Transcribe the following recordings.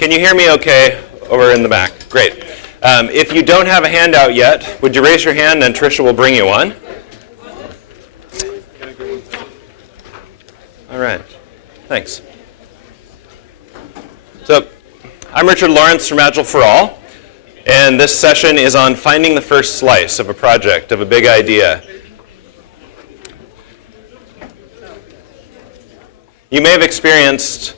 Can you hear me okay over in the back? Great. If you don't have a handout yet, would you raise your hand and Tricia will bring you one? All right. Thanks. So, I'm Richard Lawrence from Agile for All, and this session is on finding the first slice of a project, of a big idea. You may have experienced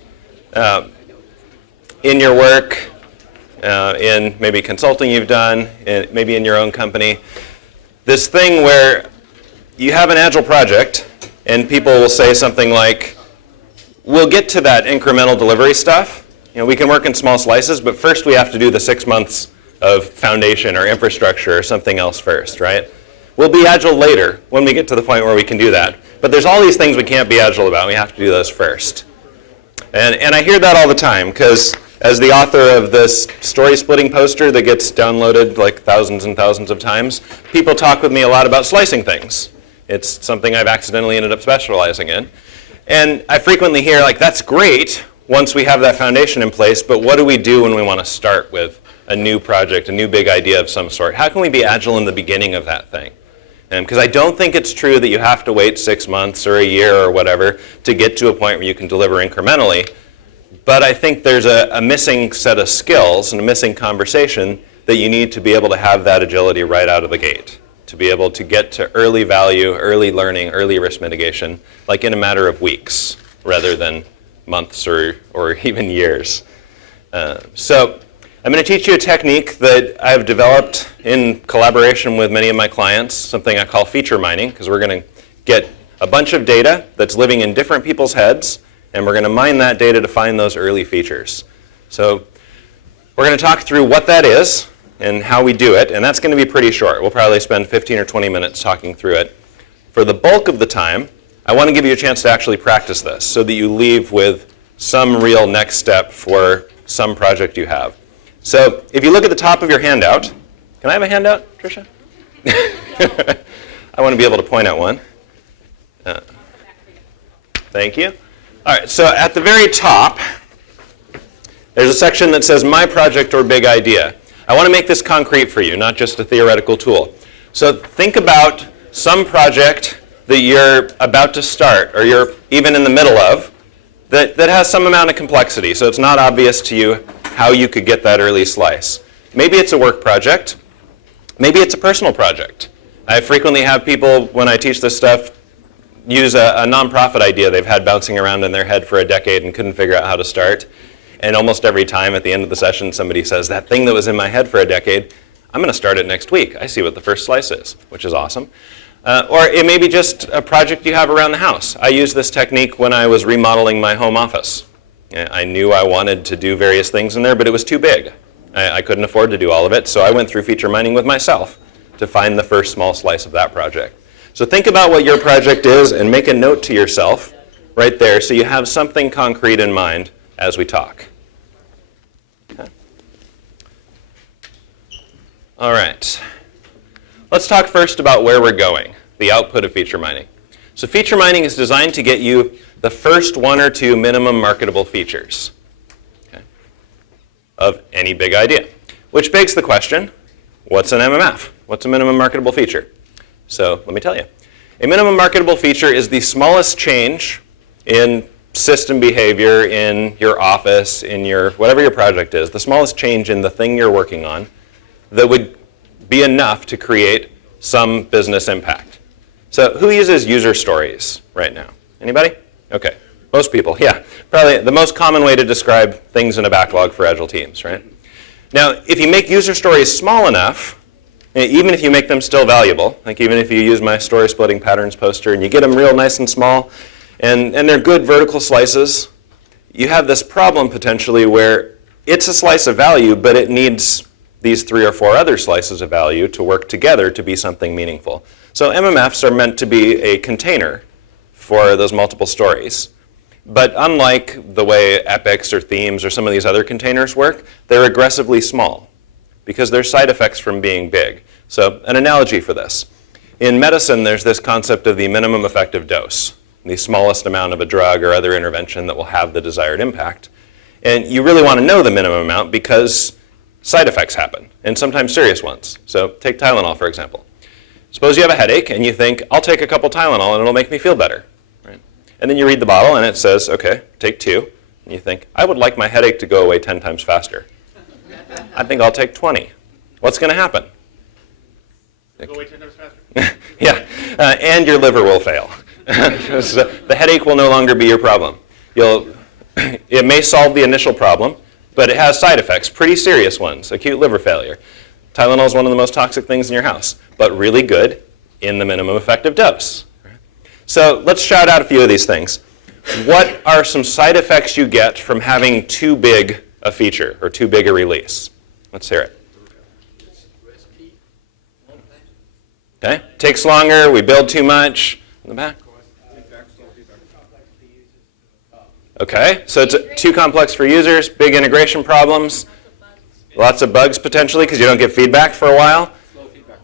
in your work, in maybe consulting you've done, maybe in your own company, this thing where you have an Agile project and people will say something like, we'll get to that incremental delivery stuff. We can work in small slices, but first we have to do the 6 months of foundation or infrastructure or something else first, right? We'll be Agile later when we get to the point where we can do that. But there's all these things we can't be Agile about. We have to do those first. And I hear that all the time because as the author of this story splitting poster that gets downloaded like thousands and thousands of times, people talk with me a lot about slicing things. It's something I've accidentally ended up specializing in. And I frequently hear like, that's great once we have that foundation in place, but what do we do when we want to start with a new project, a new big idea of some sort? How can we be Agile in the beginning of that thing? Because I don't think it's true that you have to wait 6 months or a year or whatever to get to a point where you can deliver incrementally. But I think there's a missing set of skills and a missing conversation that you need to be able to have that agility right out of the gate, to be able to get to early value, early learning, early risk mitigation, like in a matter of weeks rather than months or even years. So I'm going to teach you a technique that I've developed in collaboration with many of my clients, something I call feature mining, because we're going to get a bunch of data that's living in different people's heads, and we're going to mine that data to find those early features. So we're going to talk through what that is and how we do it, and that's going to be pretty short. We'll probably spend 15 or 20 minutes talking through it. For the bulk of the time, I want to give you a chance to actually practice this so that you leave with some real next step for some project you have. So if you look at the top of your handout, can I have a handout, Tricia? I want to be able to point at one. Thank you. All right, so at the very top, there's a section that says My Project or Big Idea. I want to make this concrete for you, not just a theoretical tool. So think about some project that you're about to start or you're even in the middle of that has some amount of complexity, so it's not obvious to you how you could get that early slice. Maybe it's a work project. Maybe it's a personal project. I frequently have people, when I teach this stuff, use a nonprofit idea they've had bouncing around in their head for a decade and couldn't figure out how to start. And almost every time at the end of the session, somebody says, that thing that was in my head for a decade, I'm going to start it next week. I see what the first slice is, which is awesome. Or it may be just a project you have around the house. I used this technique when I was remodeling my home office. I knew I wanted to do various things in there, but it was too big. I couldn't afford to do all of it, so I went through feature mining with myself to find the first small slice of that project. So think about what your project is and make a note to yourself right there so you have something concrete in mind as we talk. Okay. All right. Let's talk first about where we're going, the output of feature mining. So feature mining is designed to get you the first 1 or 2 minimum marketable features, okay, of any big idea. Which begs the question, what's an MMF? What's a minimum marketable feature? So let me tell you. A minimum marketable feature is the smallest change in system behavior in your office, in your whatever your project is, the smallest change in the thing you're working on that would be enough to create some business impact. So who uses user stories right now? Anybody? Okay, most people, yeah. Probably the most common way to describe things in a backlog for Agile teams, right? Now, if you make user stories small enough, even if you make them still valuable, like even if you use my story splitting patterns poster and you get them real nice and small, and they're good vertical slices, you have this problem potentially where it's a slice of value, but it needs these 3 or 4 other slices of value to work together to be something meaningful. So MMFs are meant to be a container for those multiple stories. But unlike the way epics or themes or some of these other containers work, they're aggressively small because they're side effects from being big. So an analogy for this. In medicine, there's this concept of the minimum effective dose, the smallest amount of a drug or other intervention that will have the desired impact. And you really want to know the minimum amount because side effects happen, and sometimes serious ones. So take Tylenol, for example. Suppose you have a headache and you think, I'll take a couple Tylenol and it'll make me feel better. Right? And then you read the bottle and it says, okay, take 2. And you think, I would like my headache to go away 10 times faster. I think I'll take 20. What's going to happen? Go away 10 times faster. Yeah, and your liver will fail. So the headache will no longer be your problem. It may solve the initial problem, but it has side effects, pretty serious ones, acute liver failure. Tylenol is one of the most toxic things in your house, but really good in the minimum effective dose. So let's shout out a few of these things. What are some side effects you get from having too big a feature or too big a release? Let's hear it. Okay, takes longer, we build too much. In the back. Okay, so it's too complex for users, big integration problems, lots of bugs potentially because you don't get feedback for a while.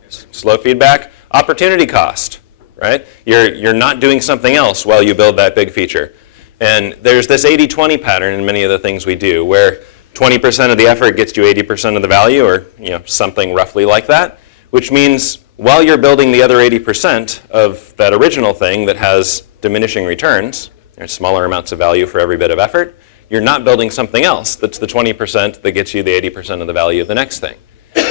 Slow feedback. Opportunity cost, right? You're not doing something else while you build that big feature. And there's this 80-20 pattern in many of the things we do where 20% of the effort gets you 80% of the value, or something roughly like that, which means while you're building the other 80% of that original thing that has diminishing returns, there's smaller amounts of value for every bit of effort, you're not building something else that's the 20% that gets you the 80% of the value of the next thing.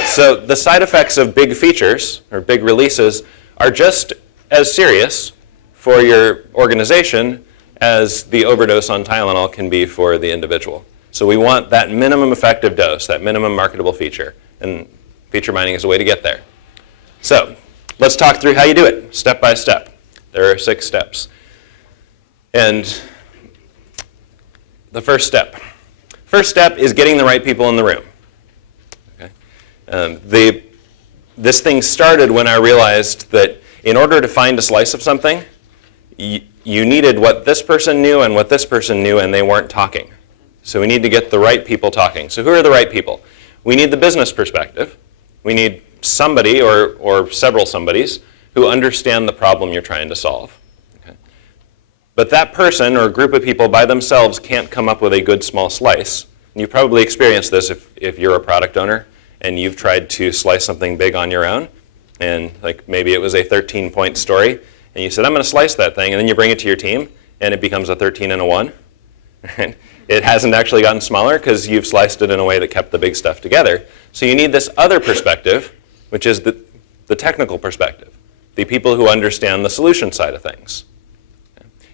So the side effects of big features or big releases are just as serious for your organization as the overdose on Tylenol can be for the individual. So we want that minimum effective dose, that minimum marketable feature, and feature mining is a way to get there. So let's talk through how you do it, step by step. There are 6 steps. And the first step is getting the right people in the room. Okay? This thing started when I realized that in order to find a slice of something, you needed what this person knew and what this person knew, and they weren't talking. So we need to get the right people talking. So who are the right people? We need the business perspective. We need somebody or several somebodies who understand the problem you're trying to solve. Okay? But that person or group of people by themselves can't come up with a good small slice. And you've probably experienced this if you're a product owner and you've tried to slice something big on your own. And like maybe it was a 13-point story. And you said, I'm going to slice that thing. And then you bring it to your team and it becomes a 13 and a 1. It hasn't actually gotten smaller because you've sliced it in a way that kept the big stuff together. So you need this other perspective, which is the technical perspective, the people who understand the solution side of things.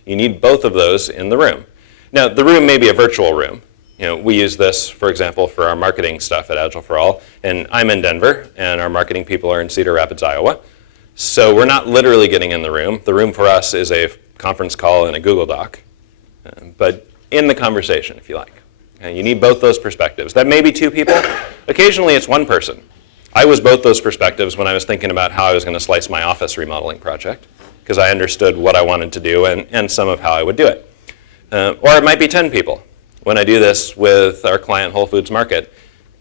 You need both of those in the room. Now, the room may be a virtual room. We use this, for example, for our marketing stuff at Agile for All. And I'm in Denver, and our marketing people are in Cedar Rapids, Iowa. So we're not literally getting in the room. The room for us is a conference call and a Google Doc. But in the conversation, if you like. You need both those perspectives. That may be 2 people. Occasionally, it's 1 person. I was both those perspectives when I was thinking about how I was going to slice my office remodeling project, because I understood what I wanted to do and some of how I would do it. Or it might be 10 people. When I do this with our client Whole Foods Market,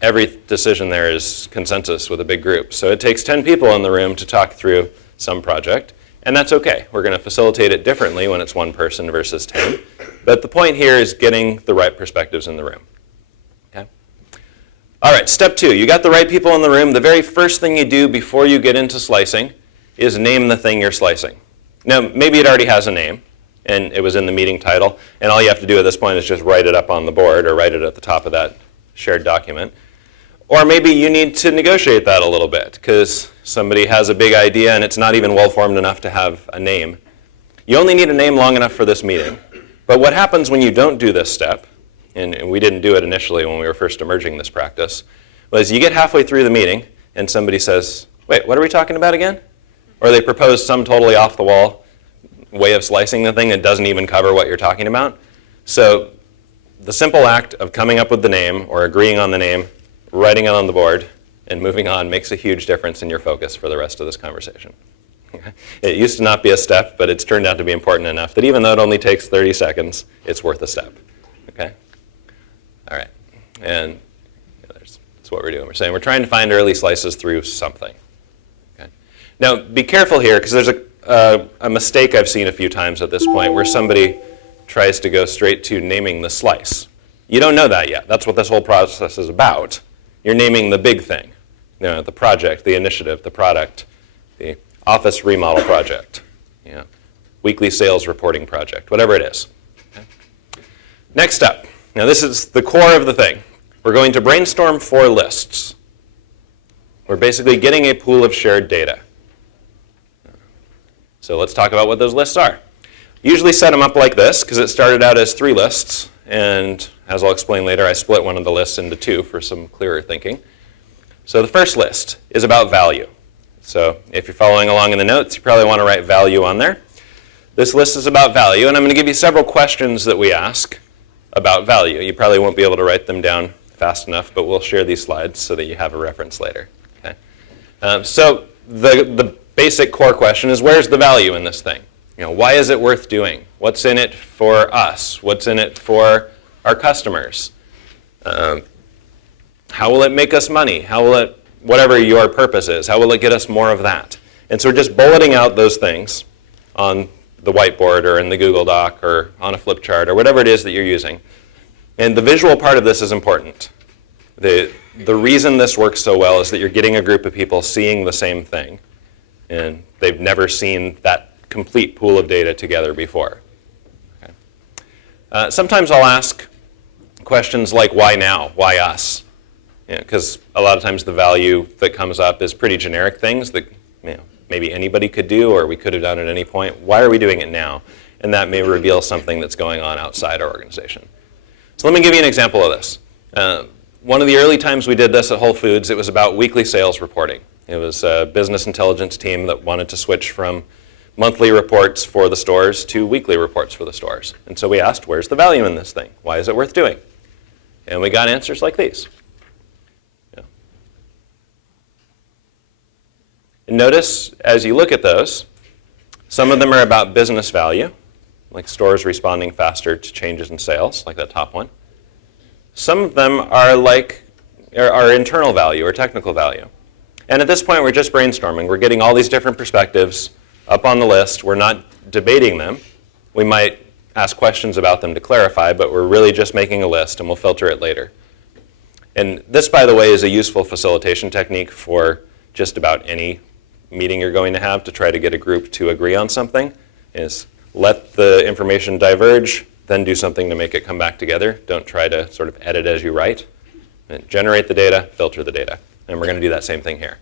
every decision there is consensus with a big group. So it takes 10 people in the room to talk through some project, and that's okay. We're going to facilitate it differently when it's 1 person versus 10. But the point here is getting the right perspectives in the room. Okay? All right, step 2. You got the right people in the room. The very first thing you do before you get into slicing is name the thing you're slicing. Now, maybe it already has a name, and it was in the meeting title, and all you have to do at this point is just write it up on the board or write it at the top of that shared document. Or maybe you need to negotiate that a little bit because somebody has a big idea and it's not even well-formed enough to have a name. You only need a name long enough for this meeting. But what happens when you don't do this step, and we didn't do it initially when we were first emerging this practice, was you get halfway through the meeting and somebody says, wait, what are we talking about again? Or they propose some totally off-the-wall way of slicing the thing that doesn't even cover what you're talking about. So the simple act of coming up with the name or agreeing on the name, writing it on the board, and moving on makes a huge difference in your focus for the rest of this conversation. It used to not be a step, but it's turned out to be important enough that even though it only takes 30 seconds, it's worth a step. Okay? All right. And that's what we're doing. We're saying we're trying to find early slices through something. Okay? Now, be careful here, because there's a mistake I've seen a few times at this point where somebody tries to go straight to naming the slice. You don't know that yet. That's what this whole process is about. You're naming the big thing, the project, the initiative, the product, the office remodel project, weekly sales reporting project, whatever it is. Okay. Next up, now this is the core of the thing. We're going to brainstorm 4 lists. We're basically getting a pool of shared data. So let's talk about what those lists are. Usually set them up like this because it started out as 3 lists, and as I'll explain later, I split one of the lists into 2 for some clearer thinking. So the first list is about value. So if you're following along in the notes, you probably want to write value on there. This list is about value, and I'm going to give you several questions that we ask about value. You probably won't be able to write them down fast enough, but we'll share these slides so that you have a reference later. Okay. So the basic core question is, where's the value in this thing? Why is it worth doing? What's in it for us? What's in it for our customers? How will it make us money? How will it, whatever your purpose is, how will it get us more of that? And so we're just bulleting out those things on the whiteboard or in the Google Doc or on a flip chart or whatever it is that you're using. And the visual part of this is important. The reason this works so well is that you're getting a group of people seeing the same thing, and they've never seen that complete pool of data together before. Okay. Sometimes I'll ask questions like, why now? Why us? Because a lot of times the value that comes up is pretty generic things that maybe anybody could do or we could have done at any point. Why are we doing it now? And that may reveal something that's going on outside our organization. So let me give you an example of this. One of the early times we did this at Whole Foods, it was about weekly sales reporting. It was a business intelligence team that wanted to switch from monthly reports for the stores to weekly reports for the stores. And so we asked, where's the value in this thing? Why is it worth doing? And we got answers like these. And notice, as you look at those, some of them are about business value, like stores responding faster to changes in sales, like that top one. Some of them are like our internal value or technical value. And at this point, we're just brainstorming. We're getting all these different perspectives up on the list. We're not debating them. We might ask questions about them to clarify, but we're really just making a list, and we'll filter it later. And this, by the way, is a useful facilitation technique for just about any meeting you're going to have to try to get a group to agree on something, is let the information diverge, then do something to make it come back together. Don't try to sort of edit as you write. And generate the data, filter the data. And we're going to do that same thing here.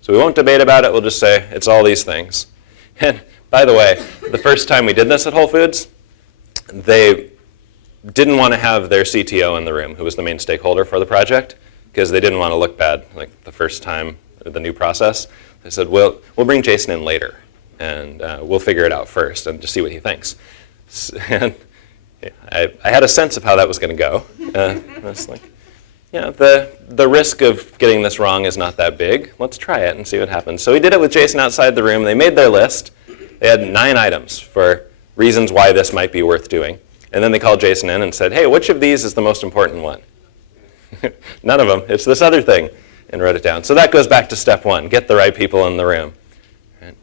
So we won't debate about it. We'll just say it's all these things. And by the way, the first time we did this at Whole Foods, they didn't want to have their CTO in the room, who was the main stakeholder for the project, because they didn't want to look bad like the first time, the new process. They said, we'll bring Jason in later, and we'll figure it out first and just see what he thinks. And I had a sense of how that was going to go. I was like, the risk of getting this wrong is not that big. Let's try it and see what happens. So we did it with Jason outside the room. They made their list. They had 9 items for reasons why this might be worth doing. And then they called Jason in and said, hey, which of these is the most important one? None of them. It's this other thing. And wrote it down. So that goes back to step 1, get the right people in the room. Right?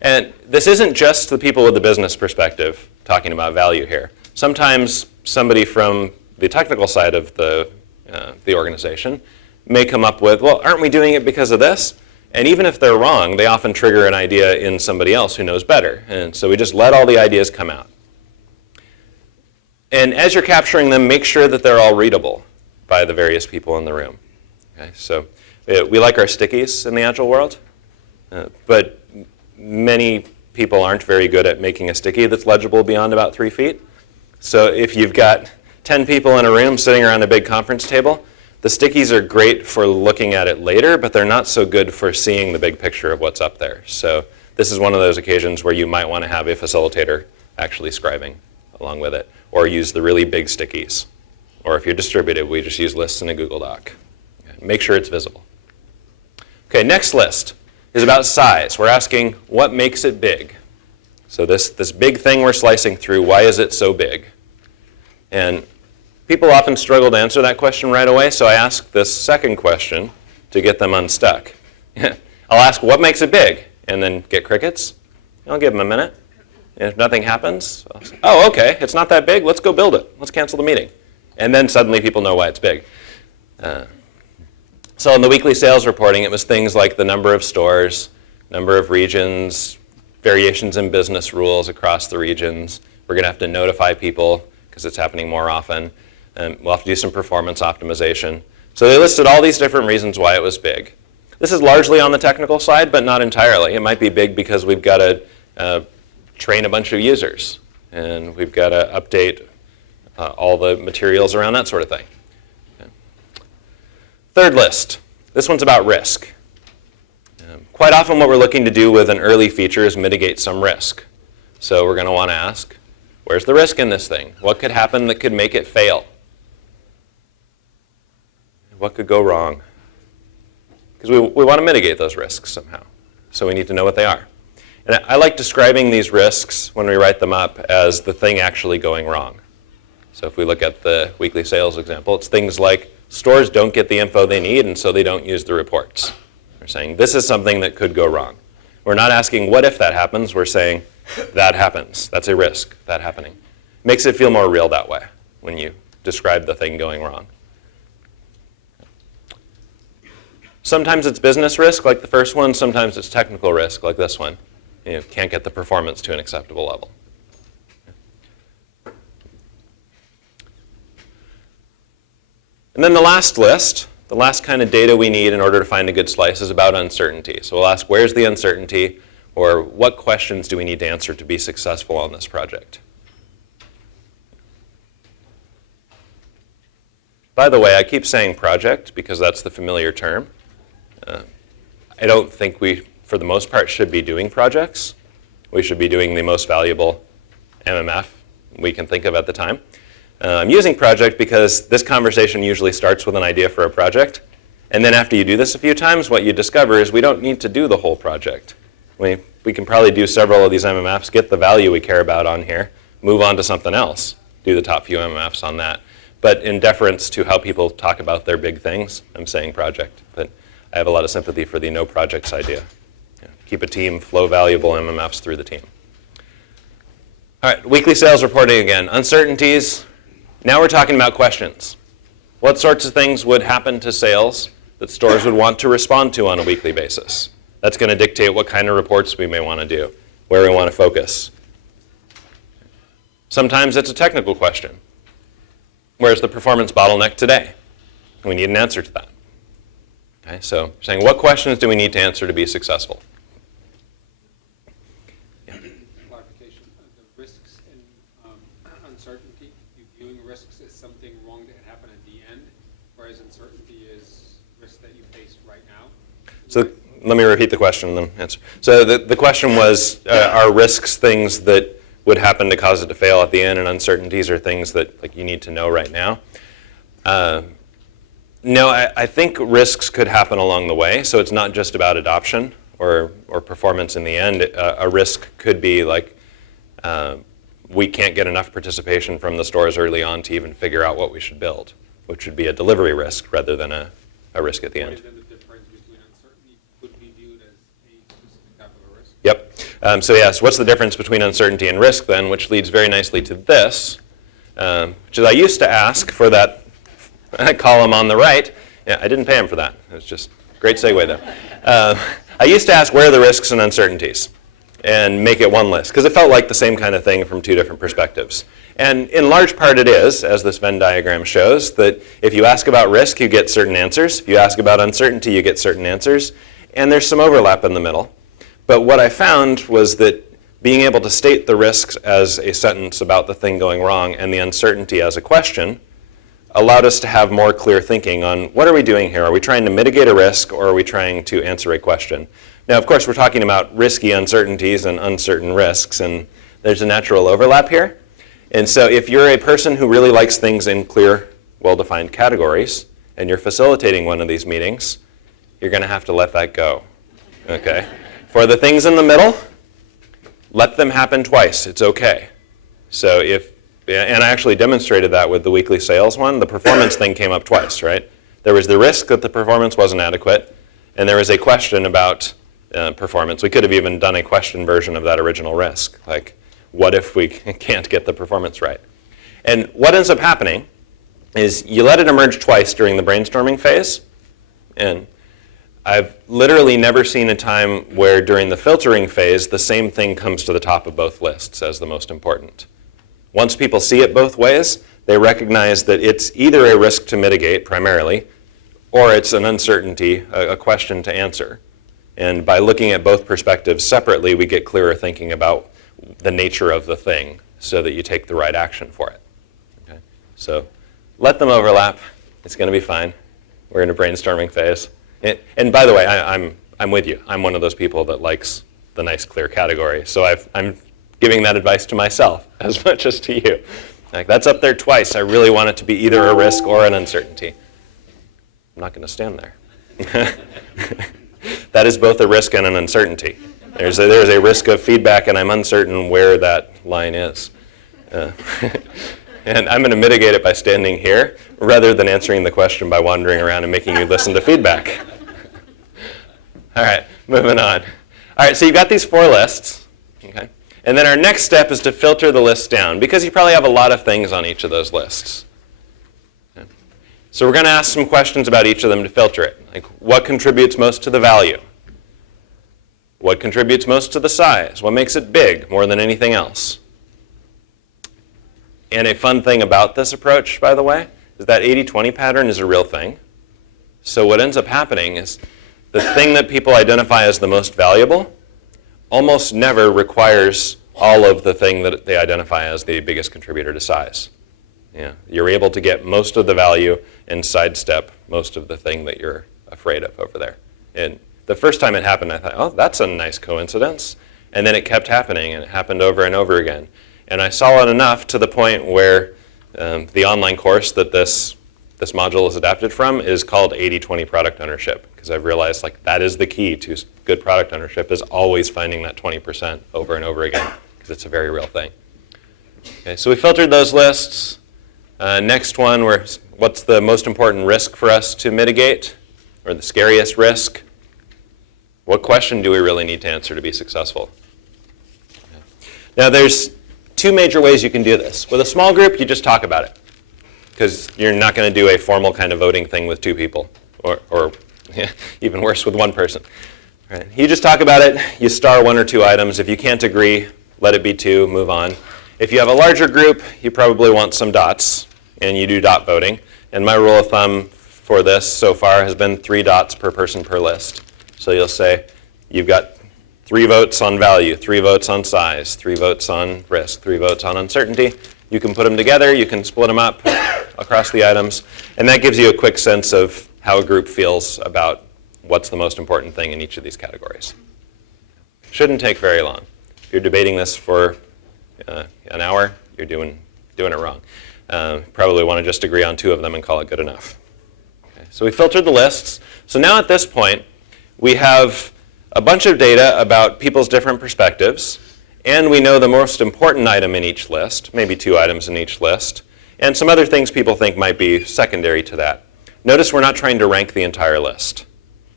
And this isn't just the people with the business perspective talking about value here. Sometimes somebody from the technical side of the organization may come up with, well, aren't we doing it because of this? And even if they're wrong, they often trigger an idea in somebody else who knows better. And so we just let all the ideas come out. And as you're capturing them, make sure that they're all readable by the various people in the room. Okay, so we like our stickies in the Agile world, but many people aren't very good at making a sticky that's legible beyond about 3 feet. So if you've got 10 people in a room sitting around a big conference table, the stickies are great for looking at it later, but they're not so good for seeing the big picture of what's up there. So this is one of those occasions where you might want to have a facilitator actually scribing along with it, or use the really big stickies. Or if you're distributed, we just use lists in a Google Doc. Make sure it's visible. Okay, next list is about size. We're asking, what makes it big? So this big thing we're slicing through, why is it so big? And people often struggle to answer that question right away, so I ask this second question to get them unstuck. I'll ask, what makes it big? And then get crickets. I'll give them a minute. And if nothing happens, I'll say, oh, okay, it's not that big. Let's go build it. Let's cancel the meeting. And then suddenly people know why it's big. So in the weekly sales reporting, it was things like the number of stores, number of regions, variations in business rules across the regions. We're going to have to notify people because it's happening more often. We'll have to do some performance optimization. So they listed all these different reasons why it was big. This is largely on the technical side, but not entirely. It might be big because we've got to train a bunch of users, and we've got to update all the materials around that sort of thing. Okay. Third list. This one's about risk. Quite often what we're looking to do with an early feature is mitigate some risk. So we're going to want to ask, where's the risk in this thing? What could happen that could make it fail? What could go wrong? Because we want to mitigate those risks somehow. So we need to know what they are. And I like describing these risks when we write them up as the thing actually going wrong. So if we look at the weekly sales example, it's things like stores don't get the info they need, and so they don't use the reports. We're saying this is something that could go wrong. We're not asking what if that happens. We're saying that happens. That's a risk, that happening. Makes it feel more real that way when you describe the thing going wrong. Sometimes it's business risk, like the first one. Sometimes it's technical risk, like this one. You can't get the performance to an acceptable level. And then the last list, the last kind of data we need in order to find a good slice is about uncertainty. So we'll ask, where's the uncertainty, or what questions do we need to answer to be successful on this project? By the way, I keep saying project because that's the familiar term. I don't think we, for the most part, should be doing projects. We should be doing the most valuable MMF we can think of at the time. I'm using project because this conversation usually starts with an idea for a project. And then after you do this a few times, what you discover is we don't need to do the whole project. We can probably do several of these MMFs, get the value we care about on here, move on to something else, do the top few MMFs on that. But in deference to how people talk about their big things, I'm saying project. But I have a lot of sympathy for the no projects idea. Keep a team, flow valuable MMFs through the team. All right, weekly sales reporting again. Uncertainties. Now we're talking about questions. What sorts of things would happen to sales that stores would want to respond to on a weekly basis? That's going to dictate what kind of reports we may want to do, where we want to focus. Sometimes it's a technical question. Where's the performance bottleneck today? We need an answer to that. Okay, so saying what questions do we need to answer to be successful? Clarification. The risks and uncertainty, you viewing risks as something wrong that happened at the end, whereas uncertainty is risks that you face right now? So let me repeat the question and then answer. So the question was, are risks things that would happen to cause it to fail at the end, and uncertainties are things that like you need to know right now? No, I think risks could happen along the way, so it's not just about adoption or performance in the end. A risk could be like we can't get enough participation from the stores early on to even figure out what we should build, which would be a delivery risk rather than a risk at the end. Then the difference between uncertainty could be viewed as a specific type of a risk? Yep. So yes, what's the difference between uncertainty and risk then, which leads very nicely to this, which is I used to ask for that column on the right. Yeah, I didn't pay him for that. It was just a great segue there. I used to ask where are the risks and uncertainties and make it one list because it felt like the same kind of thing from two different perspectives. And in large part it is, as this Venn diagram shows, that if you ask about risk, you get certain answers. If you ask about uncertainty, you get certain answers. And there's some overlap in the middle. But what I found was that being able to state the risks as a sentence about the thing going wrong and the uncertainty as a question allowed us to have more clear thinking on what are we doing here? Are we trying to mitigate a risk or are we trying to answer a question? Now, of course, we're talking about risky uncertainties and uncertain risks, and there's a natural overlap here. And so if you're a person who really likes things in clear, well-defined categories, and you're facilitating one of these meetings, you're going to have to let that go. Okay? For the things in the middle, let them happen twice. It's okay. So and I actually demonstrated that with the weekly sales one. The performance thing came up twice, right? There was the risk that the performance wasn't adequate, and there was a question about performance. We could have even done a question version of that original risk. Like, what if we can't get the performance right? And what ends up happening is you let it emerge twice during the brainstorming phase. And I've literally never seen a time where during the filtering phase, the same thing comes to the top of both lists as the most important. Once people see it both ways, they recognize that it's either a risk to mitigate primarily, or it's an uncertainty, a question to answer. And by looking at both perspectives separately, we get clearer thinking about the nature of the thing so that you take the right action for it. Okay? So let them overlap. It's going to be fine. We're in a brainstorming phase. And by the way, I'm with you. I'm one of those people that likes the nice, clear category. So I'm giving that advice to myself as much as to you. Like, that's up there twice. I really want it to be either a risk or an uncertainty. I'm not going to stand there. That is both a risk and an uncertainty. There's a risk of feedback, and I'm uncertain where that line is. And I'm going to mitigate it by standing here rather than answering the question by wandering around and making you listen to feedback. All right, moving on. All right, so you've got these 4 lists. Okay? And then our next step is to filter the lists down, because you probably have a lot of things on each of those lists. Okay? So we're going to ask some questions about each of them to filter it. Like, what contributes most to the value? What contributes most to the size? What makes it big more than anything else? And a fun thing about this approach, by the way, is that 80-20 pattern is a real thing. So what ends up happening is the thing that people identify as the most valuable almost never requires all of the thing that they identify as the biggest contributor to size. Yeah, you're able to get most of the value and sidestep most of the thing that you're afraid of over there. And the first time it happened, I thought, oh, that's a nice coincidence. And then it kept happening, and it happened over and over again. And I saw it enough to the point where the online course that this module is adapted from is called 80-20 product ownership, because I've realized like that is the key to good product ownership, is always finding that 20% over and over again, because it's a very real thing. Okay, so we filtered those lists. Next one, what's the most important risk for us to mitigate, or the scariest risk? What question do we really need to answer to be successful? Okay. Now there's 2 major ways you can do this. With a small group, you just talk about it, because you're not going to do a formal kind of voting thing with 2 people, or yeah, even worse, with 1 person. Right. You just talk about it. You star 1 or 2 items. If you can't agree, let it be 2, move on. If you have a larger group, you probably want some dots, and you do dot voting. And my rule of thumb for this so far has been 3 dots per person per list. So you'll say you've got 3 votes on value, 3 votes on size, 3 votes on risk, 3 votes on uncertainty. You can put them together, you can split them up across the items, and that gives you a quick sense of how a group feels about what's the most important thing in each of these categories. Shouldn't take very long. If you're debating this for an hour, you're doing it wrong. Probably want to just agree on 2 of them and call it good enough. Okay, so we filtered the lists. So now at this point, we have a bunch of data about people's different perspectives, and we know the most important item in each list, maybe 2 items in each list, and some other things people think might be secondary to that. Notice we're not trying to rank the entire list.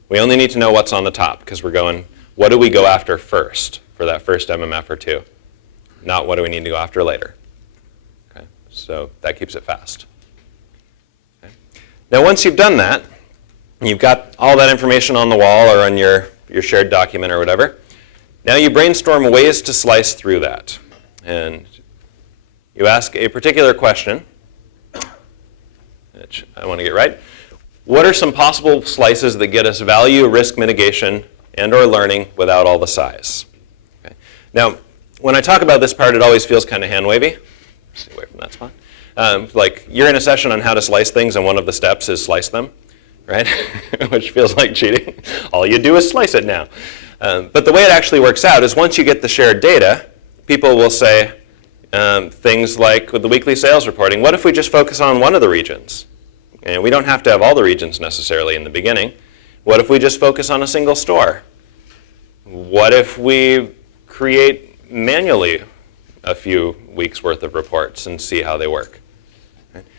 We only need to know what's on the top, because we're going, what do we go after first for that first MMF or 2? Not what do we need to go after later. Okay, so that keeps it fast. Okay. Now once you've done that, you've got all that information on the wall or on your shared document or whatever. Now you brainstorm ways to slice through that. And you ask a particular question, which I want to get right. What are some possible slices that get us value, risk mitigation, and or learning without all the size? Okay. Now, when I talk about this part, it always feels kind of hand-wavy. Stay away from that spot. Like you're in a session on how to slice things, and one of the steps is slice them. Right? Which feels like cheating. All you do is slice it now. But the way it actually works out is once you get the shared data, people will say things like with the weekly sales reporting, what if we just focus on one of the regions? And we don't have to have all the regions necessarily in the beginning. What if we just focus on a single store? What if we create manually a few weeks worth of reports and see how they work?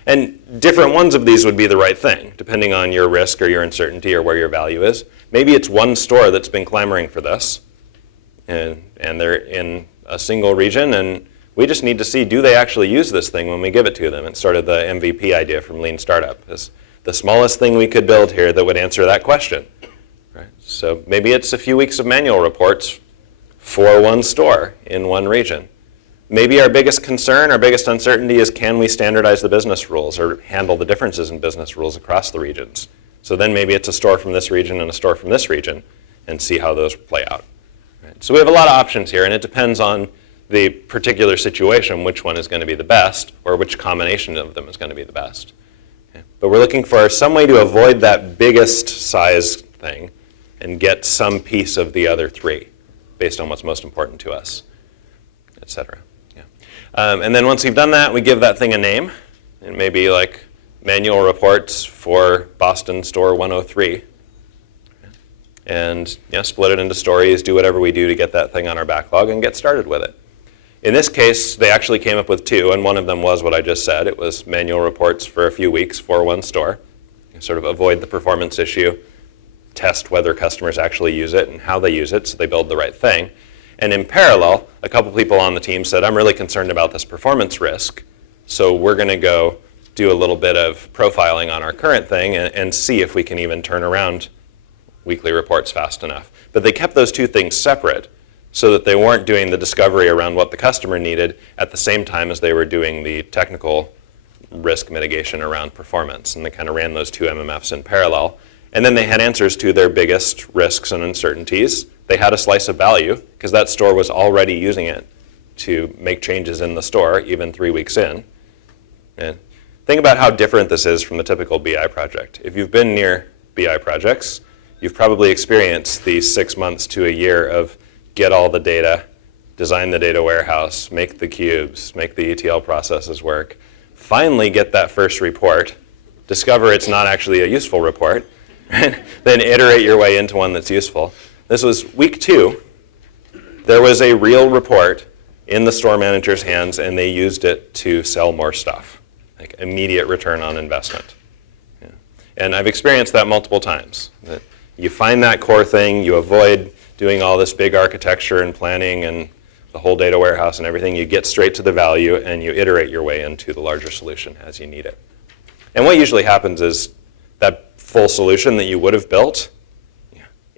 And different ones of these would be the right thing, depending on your risk or your uncertainty or where your value is. Maybe it's 1 store that's been clamoring for this, and they're in a single region, and we just need to see, do they actually use this thing when we give it to them? It's sort of the MVP idea from Lean Startup. Is the smallest thing we could build here that would answer that question. Right? So maybe it's a few weeks of manual reports for one store in one region. Maybe our biggest concern, our biggest uncertainty is, can we standardize the business rules or handle the differences in business rules across the regions? So then maybe it's a store from this region and a store from this region, and see how those play out. Right? So we have a lot of options here, and it depends on the particular situation, which one is going to be the best, or which combination of them is going to be the best. Okay? But we're looking for some way to avoid that biggest size thing and get some piece of the other three based on what's most important to us, et cetera. Yeah. And then once we've done that, we give that thing a name. It may be like manual reports for Boston Store 103. And split it into stories, do whatever we do to get that thing on our backlog and get started with it. In this case, they actually came up with two, and one of them was what I just said. It was manual reports for a few weeks for one store. Sort of avoid the performance issue, test whether customers actually use it and how they use it so they build the right thing. And in parallel, a couple people on the team said, I'm really concerned about this performance risk, so we're going to go do a little bit of profiling on our current thing and see if we can even turn around weekly reports fast enough. But they kept those two things separate so that they weren't doing the discovery around what the customer needed at the same time as they were doing the technical risk mitigation around performance. And they kind of ran those two MMFs in parallel. And then they had answers to their biggest risks and uncertainties. They had a slice of value because that store was already using it to make changes in the store even 3 weeks in. And think about how different this is from the typical BI project. If you've been near BI projects, you've probably experienced these 6 months to a year of get all the data, design the data warehouse, make the cubes, make the ETL processes work, finally get that first report, discover it's not actually a useful report, right? Then iterate your way into one that's useful. This was week 2. There was a real report in the store manager's hands, and they used it to sell more stuff, like immediate return on investment. Yeah. And I've experienced that multiple times. That you find that core thing, you avoid doing all this big architecture and planning and the whole data warehouse and everything. You get straight to the value and you iterate your way into the larger solution as you need it. And what usually happens is that full solution that you would have built,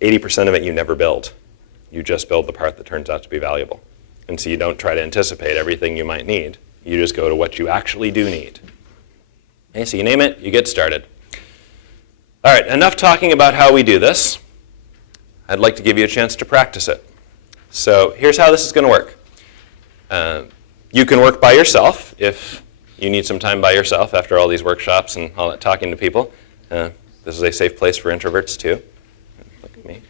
80% of it you never build. You just build the part that turns out to be valuable. And so you don't try to anticipate everything you might need. You just go to what you actually do need. Okay, so you name it, you get started. All right, enough talking about how we do this. I'd like to give you a chance to practice it. So here's how this is going to work. You can work by yourself if you need some time by yourself after all these workshops and all that talking to people. This is a safe place for introverts too. Look at me.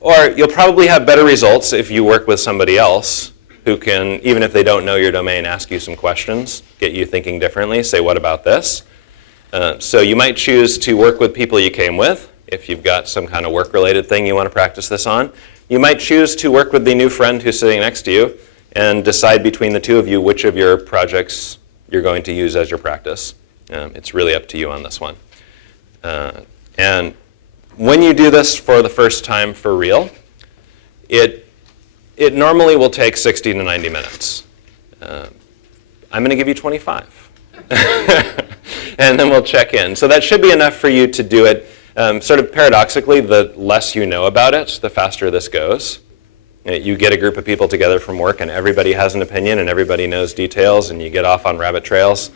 Or you'll probably have better results if you work with somebody else who can, even if they don't know your domain, ask you some questions, get you thinking differently, say, what about this? So you might choose to work with people you came with if you've got some kind of work-related thing you want to practice this on. You might choose to work with the new friend who's sitting next to you and decide between the two of you which of your projects you're going to use as your practice. It's really up to you on this one. And when you do this for the first time for real, it normally will take 60 to 90 minutes. I'm going to give you 25. And then we'll check in. So that should be enough for you to do it. Sort of paradoxically, the less you know about it, the faster this goes. You get a group of people together from work and everybody has an opinion and everybody knows details and you get off on rabbit trails.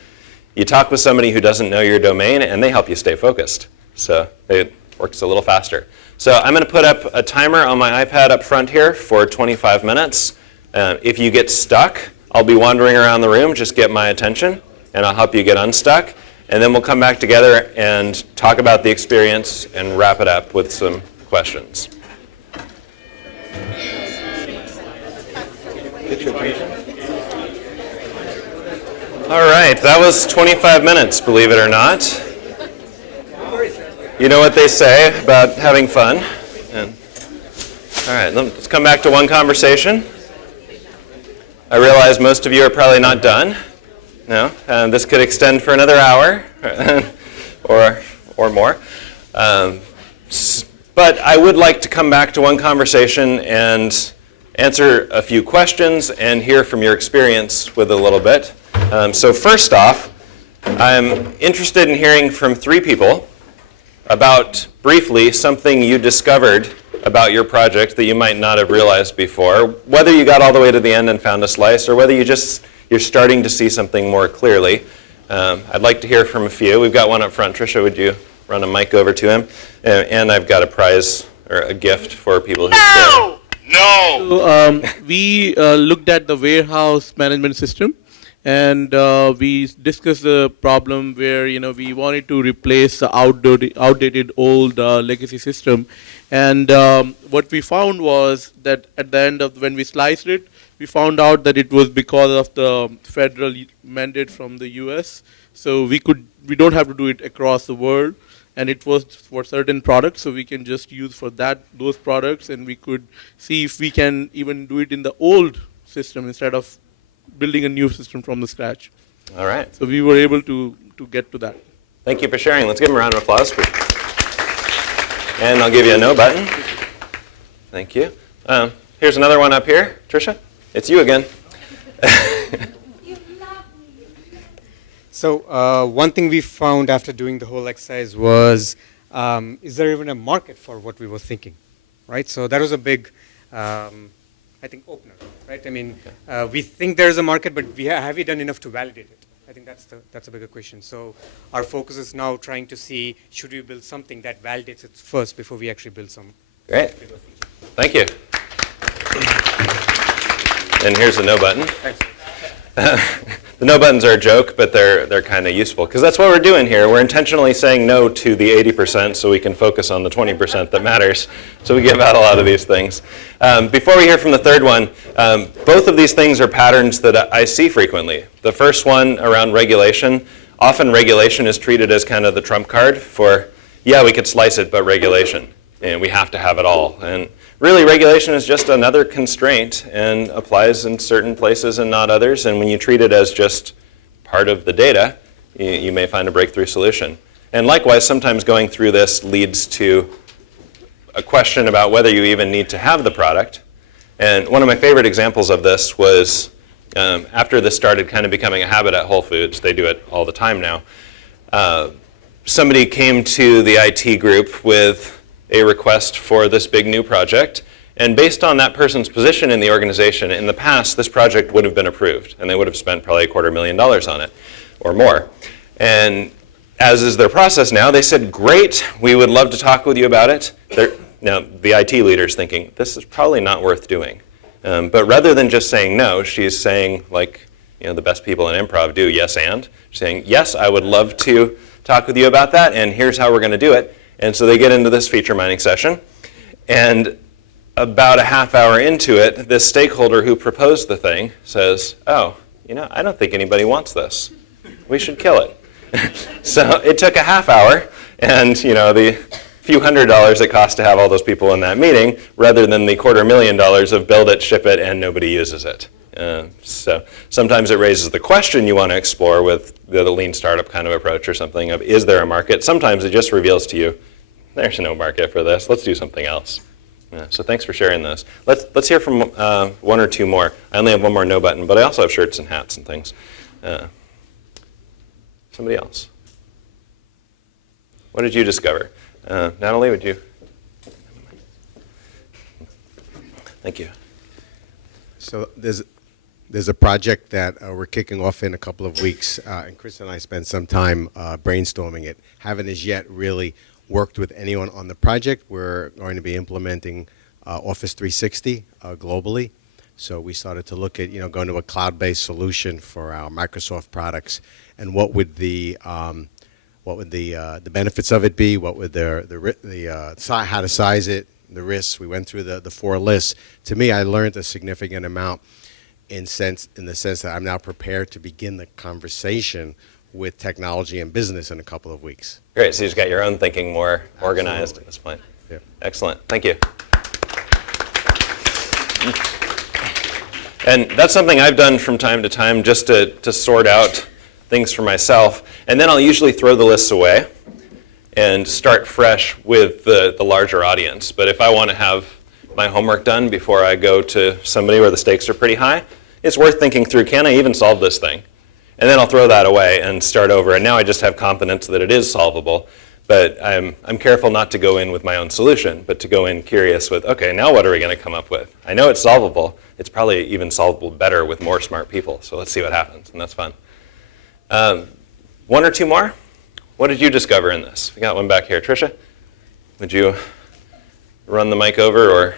You talk with somebody who doesn't know your domain and they help you stay focused. So it works a little faster. So I'm going to put up a timer on my iPad up front here for 25 minutes. If you get stuck, I'll be wandering around the room, just get my attention and I'll help you get unstuck. And then we'll come back together and talk about the experience and wrap it up with some questions. All right, that was 25 minutes, believe it or not. You know what they say about having fun. All right, let's come back to one conversation. I realize most of you are probably not done. No, this could extend for another hour or more. But I would like to come back to one conversation and answer a few questions and hear from your experience with a little bit. So first off, I'm interested in hearing from 3 people about, briefly, something you discovered about your project that you might not have realized before, whether you got all the way to the end and found a slice, or whether you're starting to see something more clearly. I'd like to hear from a few. We've got one up front. Tricia, would you run a mic over to him? And I've got a prize or a gift for people who No! No! So, we looked at the warehouse management system, and we discussed the problem where we wanted to replace the outdated old legacy system, and what we found was that at the end of when we sliced it, we found out that it was because of the federal mandate from the U.S. So we don't have to do it across the world, and it was for certain products, so we can just use for those products, and we could see if we can even do it in the old system instead of building a new system from the scratch. All right. So we were able to get to that. Thank you for sharing. Let's give him a round of applause. And I'll give you a no button. Thank you. Here's another one up here. Tricia, it's you again. So one thing we found after doing the whole exercise was, is there even a market for what we were thinking, right? So that was a big, I think, opener, right? I mean, we think there's a market, but have we done enough to validate it? I think that's a bigger question. So our focus is now trying to see, should we build something that validates it first before we actually build some Great. bigger feature. Thank you. And here's the no button. Thanks. The no buttons are a joke, but they're kind of useful, because that's what we're doing here. We're intentionally saying no to the 80% so we can focus on the 20% that matters. So we give out a lot of these things. Before we hear from the third one, both of these things are patterns that I see frequently. The first one around regulation. Often regulation is treated as kind of the trump card for, yeah, we could slice it, but regulation. And we have to have it all. And really, regulation is just another constraint and applies in certain places and not others. And when you treat it as just part of the data, you may find a breakthrough solution. And likewise, sometimes going through this leads to a question about whether you even need to have the product. And one of my favorite examples of this was after this started kind of becoming a habit at Whole Foods. They do it all the time now. Somebody came to the IT group with a request for this big new project. And based on that person's position in the organization, in the past, this project would have been approved. And they would have spent probably $250,000 on it or more. And as is their process now, they said, great, we would love to talk with you about it. Now, the IT leader's thinking, this is probably not worth doing. But rather than just saying no, she's saying, like the best people in improv do, yes and. She's saying, yes, I would love to talk with you about that, and here's how we're going to do it. And so they get into this feature mining session. And about a half hour into it, this stakeholder who proposed the thing says, oh, I don't think anybody wants this. We should kill it. So it took a half hour, and the few $100s it cost to have all those people in that meeting, rather than the $250,000 of build it, ship it, and nobody uses it. So sometimes it raises the question you want to explore with the lean startup kind of approach or something of, is there a market? Sometimes it just reveals to you, there's no market for this. Let's do something else. So thanks for sharing those. Let's hear from one or two more. I only have one more no button, but I also have shirts and hats and things. Somebody else. What did you discover? Natalie, would you? Thank you. So there's a project that we're kicking off in a couple of weeks, and Chris and I spent some time brainstorming it. Haven't as yet really worked with anyone on the project. We're going to be implementing Office 360 globally. So we started to look at going to a cloud-based solution for our Microsoft products, and what would the benefits of it be? What would how to size it? The risks. We went through the 4 lists. To me, I learned a significant amount in the sense that I'm now prepared to begin the conversation with technology and business in a couple of weeks. Great. So you just got your own thinking more organized at this point. Yeah. Excellent. Thank you. And that's something I've done from time to time just to sort out things for myself. And then I'll usually throw the lists away and start fresh with the larger audience. But if I want to have my homework done before I go to somebody where the stakes are pretty high, it's worth thinking through, can I even solve this thing? And then I'll throw that away and start over. And now I just have confidence that it is solvable. But I'm careful not to go in with my own solution, but to go in curious with, okay, now what are we going to come up with? I know it's solvable. It's probably even solvable better with more smart people. So let's see what happens, and that's fun. One or two more? What did you discover in this? We got one back here. Tricia, would you run the mic over or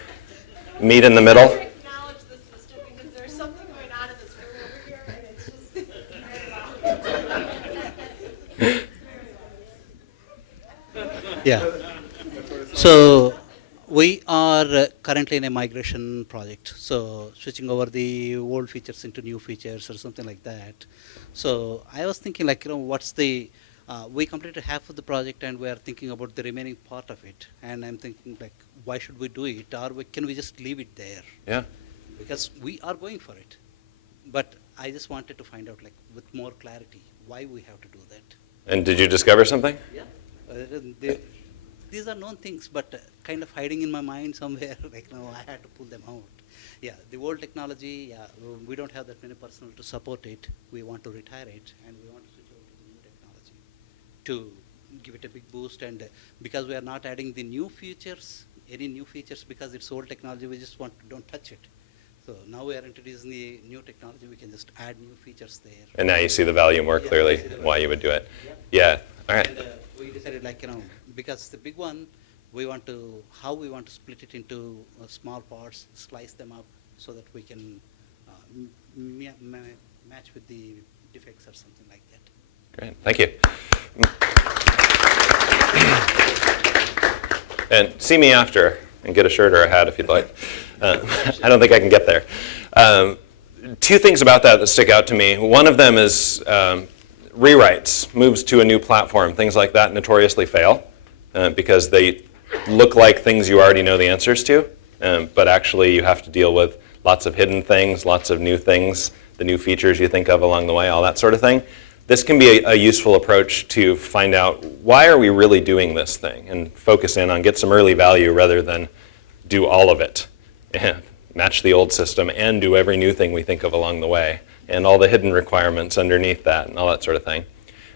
meet in the middle? Acknowledge the system because there's something going on in this room over here, and it's just Yeah. So we are currently in a migration project. So switching over the old features into new features or something like that. So I was thinking like, what's the, we completed half of the project and we are thinking about the remaining part of it. And I'm thinking like, why should we do it? Or can we just leave it there? Yeah. Because we are going for it. But I just wanted to find out like with more clarity, why we have to do that. And did you discover something? Yeah. These are known things, but kind of hiding in my mind somewhere. Like, no, I had to pull them out. Yeah, the old technology, yeah, we don't have that many personnel to support it. We want to retire it, and we want to switch over to the new technology to give it a big boost. And because we are not adding the new features, any new features, because it's old technology, we just don't touch it. So now we are introducing the new technology. We can just add new features there. And now you see the value more clearly, why you would do it. Yeah. All right. And we decided, like, because the big one, we want to split it into small parts, slice them up so that we can match with the defects or something like that. Great. Thank you. And see me after and get a shirt or a hat if you'd like. I don't think I can get there. Two things about that stick out to me. One of them is rewrites, moves to a new platform. Things like that notoriously fail because they look like things you already know the answers to, but actually you have to deal with lots of hidden things, lots of new things, the new features you think of along the way, all that sort of thing. This can be a useful approach to find out why are we really doing this thing and focus in on get some early value rather than do all of it. Match the old system and do every new thing we think of along the way and all the hidden requirements underneath that and all that sort of thing.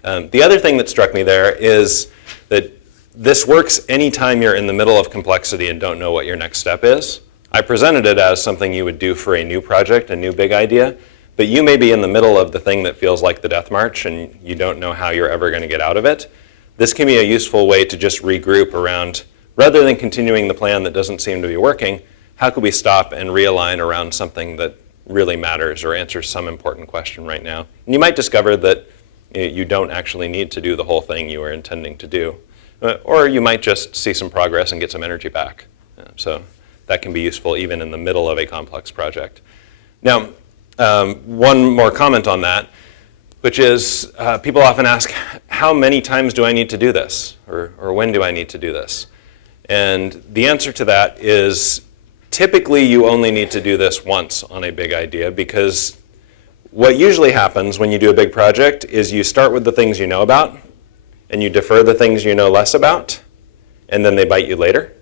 The other thing that struck me there is that this works anytime you're in the middle of complexity and don't know what your next step is. I presented it as something you would do for a new project, a new big idea, but you may be in the middle of the thing that feels like the death march and you don't know how you're ever going to get out of it. This can be a useful way to just regroup around, rather than continuing the plan that doesn't seem to be working, how could we stop and realign around something that really matters or answers some important question right now? And you might discover that you don't actually need to do the whole thing you were intending to do. Or you might just see some progress and get some energy back. So that can be useful even in the middle of a complex project. Now, one more comment on that, which is people often ask, how many times do I need to do this? Or when do I need to do this? And the answer to that is typically you only need to do this once on a big idea, because what usually happens when you do a big project is you start with the things you know about and you defer the things you know less about, and then they bite you later.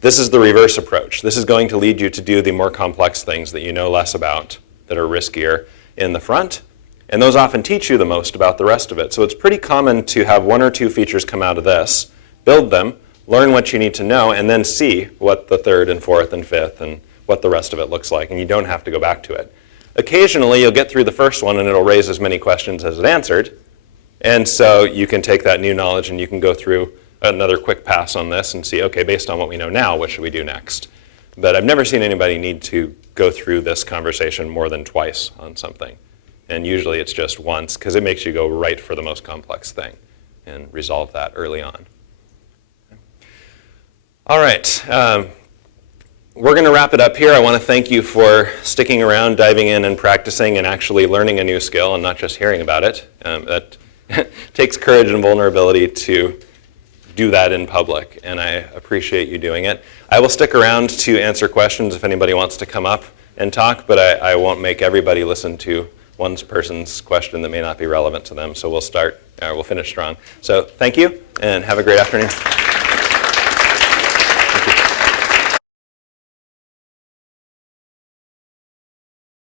This is the reverse approach. This is going to lead you to do the more complex things that you know less about, that are riskier in the front, and those often teach you the most about the rest of it. So it's pretty common to have one or two features come out of this, build them, learn what you need to know, and then see what the third and fourth and fifth and what the rest of it looks like, and you don't have to go back to it. Occasionally, you'll get through the first one and it'll raise as many questions as it answered, and so you can take that new knowledge and you can go through another quick pass on this and see, okay, based on what we know now, what should we do next? But I've never seen anybody need to go through this conversation more than twice on something. And usually it's just once, because it makes you go right for the most complex thing and resolve that early on. All right. We're going to wrap it up here. I want to thank you for sticking around, diving in and practicing and actually learning a new skill and not just hearing about it. That takes courage and vulnerability to do that in public, and I appreciate you doing it. I will stick around to answer questions if anybody wants to come up and talk, but I won't make everybody listen to one person's question that may not be relevant to them. So we'll finish strong. So thank you, and have a great afternoon.